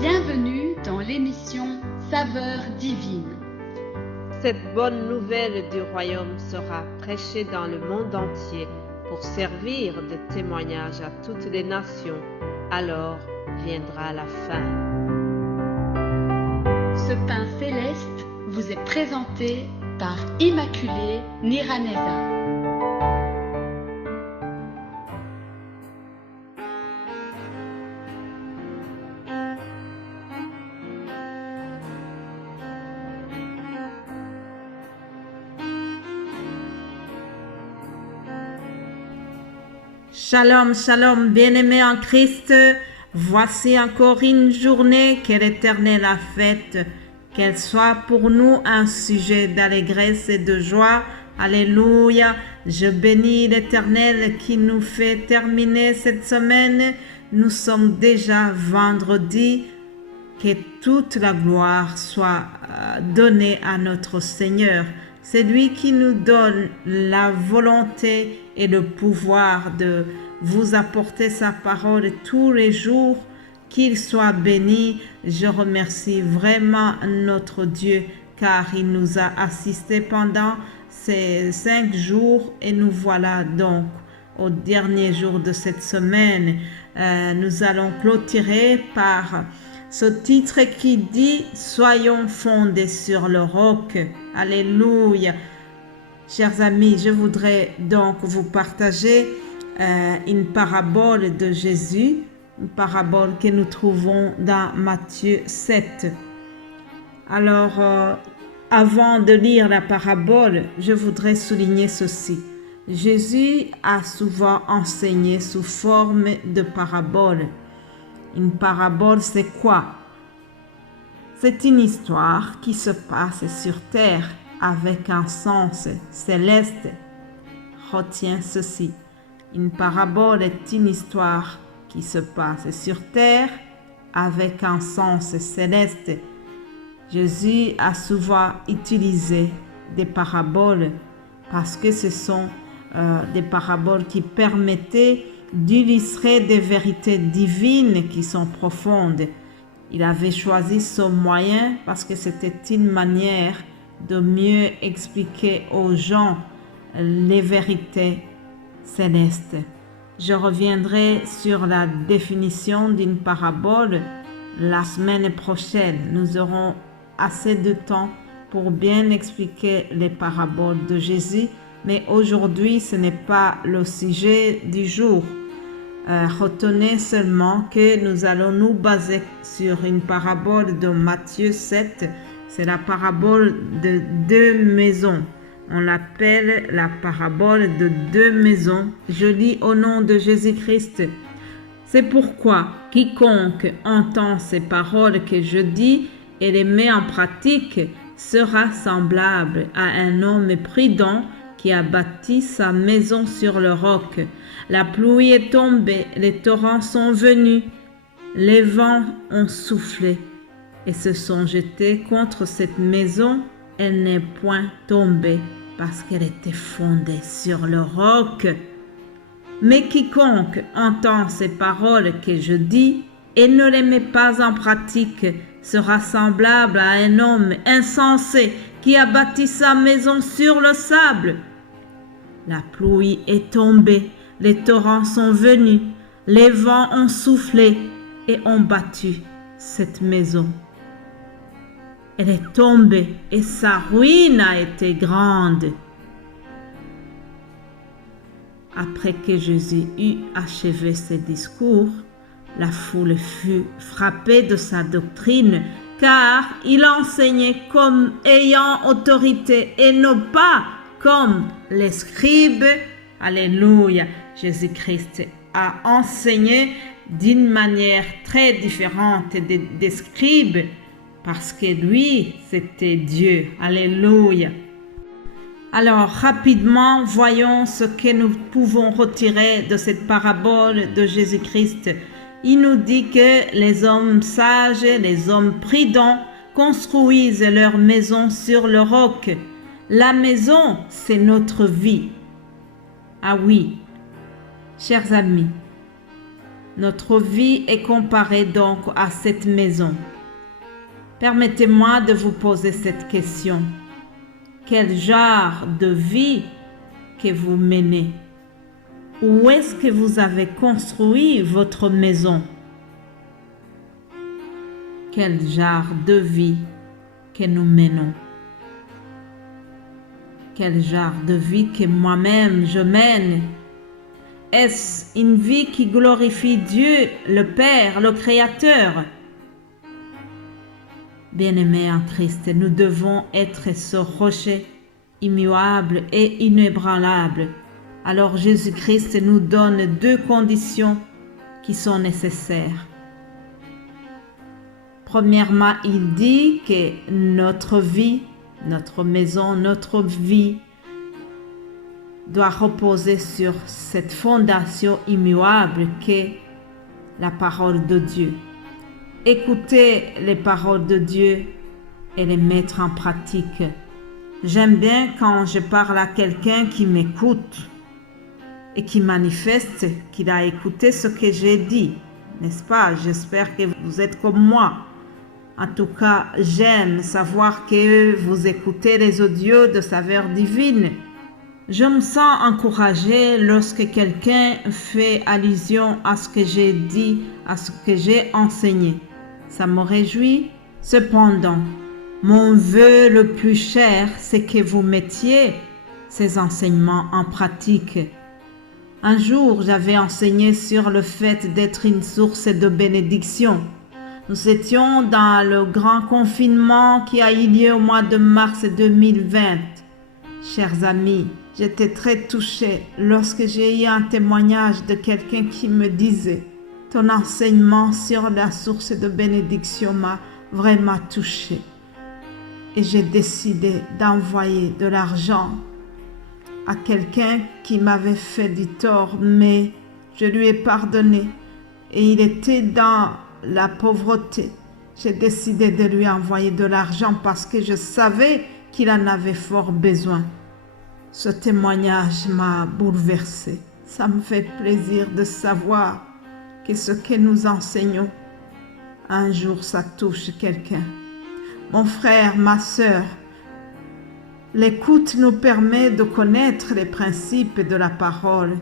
Bienvenue dans l'émission Saveurs divines. Cette bonne nouvelle du royaume sera prêchée dans le monde entier pour servir de témoignage à toutes les nations. Alors viendra la fin. Ce pain céleste vous est présenté par Immaculée Niraneza. Shalom, shalom, bien-aimés en Christ. Voici encore une journée que l'Éternel a faite. Qu'elle soit pour nous un sujet d'allégresse et de joie. Alléluia. Je bénis l'Éternel qui nous fait terminer cette semaine. Nous sommes déjà vendredi. Que toute la gloire soit donnée à notre Seigneur. C'est lui qui nous donne la volonté et le pouvoir de vous apporter sa parole tous les jours. Qu'il soit béni. Je remercie vraiment notre Dieu car il nous a assistés pendant ces 5 jours et nous voilà donc au dernier jour de cette semaine. Nous allons clôturer par ce titre qui dit « Soyons fondés sur le roc ». Alléluia. Chers amis, je voudrais donc vous partager une parabole de Jésus, une parabole que nous trouvons dans Matthieu 7. Alors, avant de lire la parabole, je voudrais souligner ceci. Jésus a souvent enseigné sous forme de parabole. Une parabole, c'est quoi? C'est une histoire qui se passe sur terre avec un sens céleste. Retiens ceci. Une parabole est une histoire qui se passe sur terre avec un sens céleste. Jésus a souvent utilisé des paraboles parce que ce sont des paraboles qui permettaient d'illustrer des vérités divines qui sont profondes. Il avait choisi ce moyen parce que c'était une manière de mieux expliquer aux gens les vérités célestes. Je reviendrai sur la définition d'une parabole la semaine prochaine. Nous aurons assez de temps pour bien expliquer les paraboles de Jésus, mais aujourd'hui ce n'est pas le sujet du jour. Retenez seulement que nous allons nous baser sur une parabole de Matthieu 7. C'est la parabole de 2 maisons. On l'appelle la parabole de 2 maisons. Je lis au nom de Jésus-Christ. C'est pourquoi quiconque entend ces paroles que je dis et les met en pratique sera semblable à un homme prudent qui a bâti sa maison sur le roc. La pluie est tombée, les torrents sont venus, les vents ont soufflé et se sont jetés contre cette maison. Elle n'est point tombée parce qu'elle était fondée sur le roc. Mais quiconque entend ces paroles que je dis et ne les met pas en pratique sera semblable à un homme insensé qui a bâti sa maison sur le sable. La pluie est tombée, les torrents sont venus, les vents ont soufflé et ont battu cette maison. Elle est tombée et sa ruine a été grande. Après que Jésus eut achevé ses discours, la foule fut frappée de sa doctrine, car il enseignait comme ayant autorité et non pas comme les scribes. Alléluia. Jésus-Christ a enseigné d'une manière très différente des scribes parce que lui, c'était Dieu. Alléluia. Alors, rapidement, voyons ce que nous pouvons retirer de cette parabole de Jésus-Christ. Il nous dit que les hommes sages, les hommes prudents construisent leur maison sur le roc. La maison, c'est notre vie. Ah oui, chers amis, Notre vie est comparée donc à cette maison. Permettez-moi de vous poser cette question. Quel genre de vie que vous menez? Où est-ce que vous avez construit votre maison? Quel genre de vie que nous menons? Quel genre de vie que moi-même je mène? Est-ce une vie qui glorifie Dieu, le Père, le Créateur? Bien-aimés en Christ, nous devons être ce rocher immuable et inébranlable. Alors Jésus-Christ nous donne deux conditions qui sont nécessaires. Premièrement, il dit que notre vie, notre maison, notre vie doit reposer sur cette fondation immuable qu'est la parole de Dieu. Écouter les paroles de Dieu et les mettre en pratique. J'aime bien quand je parle à quelqu'un qui m'écoute et qui manifeste qu'il a écouté ce que j'ai dit, n'est-ce pas? J'espère que vous êtes comme moi. En tout cas, j'aime savoir que vous écoutez les audios de Saveurs Divines. Je me sens encouragée lorsque quelqu'un fait allusion à ce que j'ai dit, à ce que j'ai enseigné. Ça me réjouit. Cependant, mon vœu le plus cher, c'est que vous mettiez ces enseignements en pratique. Un jour, j'avais enseigné sur le fait d'être une source de bénédiction. Nous étions dans le grand confinement qui a eu lieu au mois de mars 2020. Chers amis, j'étais très touchée lorsque j'ai eu un témoignage de quelqu'un qui me disait « Ton enseignement sur la source de bénédiction m'a vraiment touchée. » Et j'ai décidé d'envoyer de l'argent à quelqu'un qui m'avait fait du tort, mais je lui ai pardonné et il était dans la pauvreté. J'ai décidé de lui envoyer de l'argent parce que je savais qu'il en avait fort besoin. Ce témoignage m'a bouleversée. Ça me fait plaisir de savoir que ce que nous enseignons, un jour ça touche quelqu'un. Mon frère, ma sœur, l'écoute nous permet de connaître les principes de la parole.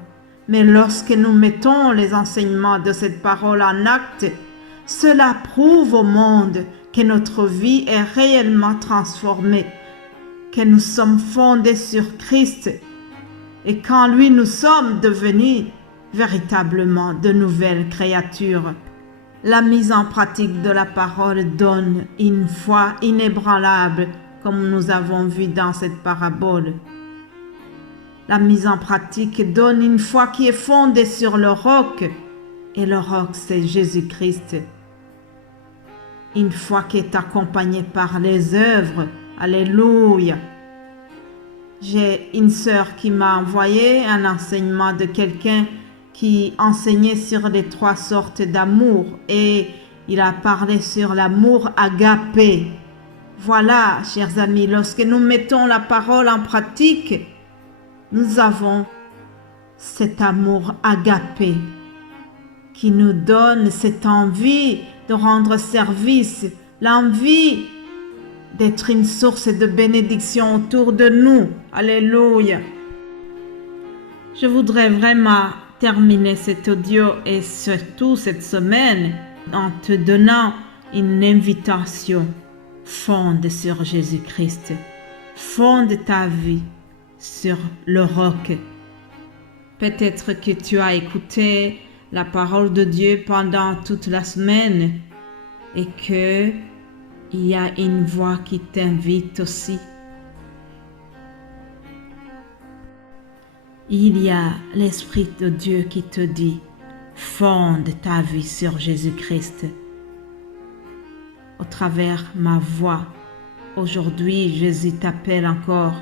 Mais lorsque nous mettons les enseignements de cette parole en acte, cela prouve au monde que notre vie est réellement transformée, que nous sommes fondés sur Christ et qu'en lui nous sommes devenus véritablement de nouvelles créatures. La mise en pratique de la parole donne une foi inébranlable, comme nous avons vu dans cette parabole. La mise en pratique donne une foi qui est fondée sur le roc, et le roc c'est Jésus-Christ. Une foi qui est accompagnée par les œuvres. Alléluia. J'ai une sœur qui m'a envoyé un enseignement de quelqu'un qui enseignait sur les 3 sortes d'amour et il a parlé sur l'amour agapé. Voilà, chers amis, lorsque nous mettons la parole en pratique, nous avons cet amour agapé qui nous donne cette envie de rendre service, l'envie d'être une source de bénédiction autour de nous. Alléluia. Je voudrais vraiment terminer cet audio et surtout cette semaine en te donnant une invitation. Fonde sur Jésus-Christ. Fonde ta vie sur le roc. Peut-être que tu as écouté la parole de Dieu pendant toute la semaine et que il y a une voix qui t'invite aussi. Il y a l'Esprit de Dieu qui te dit, fonde ta vie sur Jésus-Christ. Au travers ma voix, aujourd'hui Jésus t'appelle encore.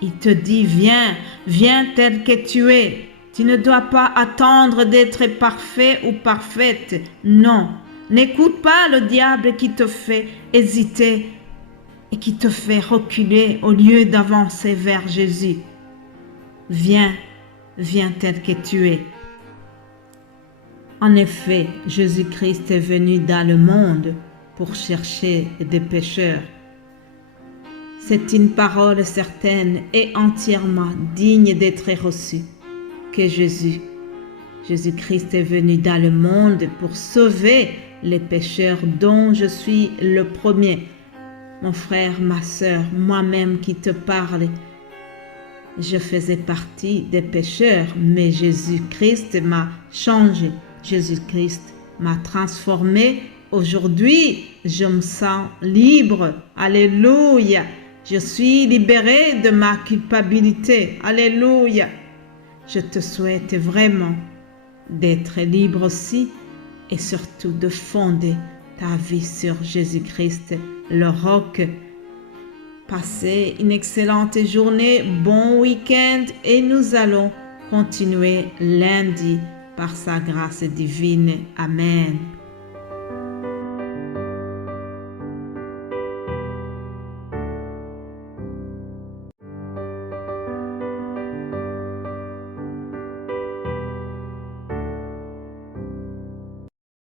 Il te dit, viens, viens tel que tu es. Tu ne dois pas attendre d'être parfait ou parfaite. Non. N'écoute pas le diable qui te fait hésiter et qui te fait reculer au lieu d'avancer vers Jésus. Viens, viens tel que tu es. En effet, Jésus-Christ est venu dans le monde pour chercher des pécheurs. C'est une parole certaine et entièrement digne d'être reçue que Jésus-Christ est venu dans le monde pour sauver les pécheurs dont je suis le premier. Mon frère, ma sœur, moi-même qui te parle, je faisais partie des pécheurs, mais Jésus-Christ m'a changé. Jésus-Christ m'a transformé. Aujourd'hui, je me sens libre. Alléluia. Je suis libérée de ma culpabilité. Alléluia. Je te souhaite vraiment d'être libre aussi et surtout de fonder ta vie sur Jésus-Christ, le roc. Passez une excellente journée, bon week-end et nous allons continuer lundi par sa grâce divine. Amen.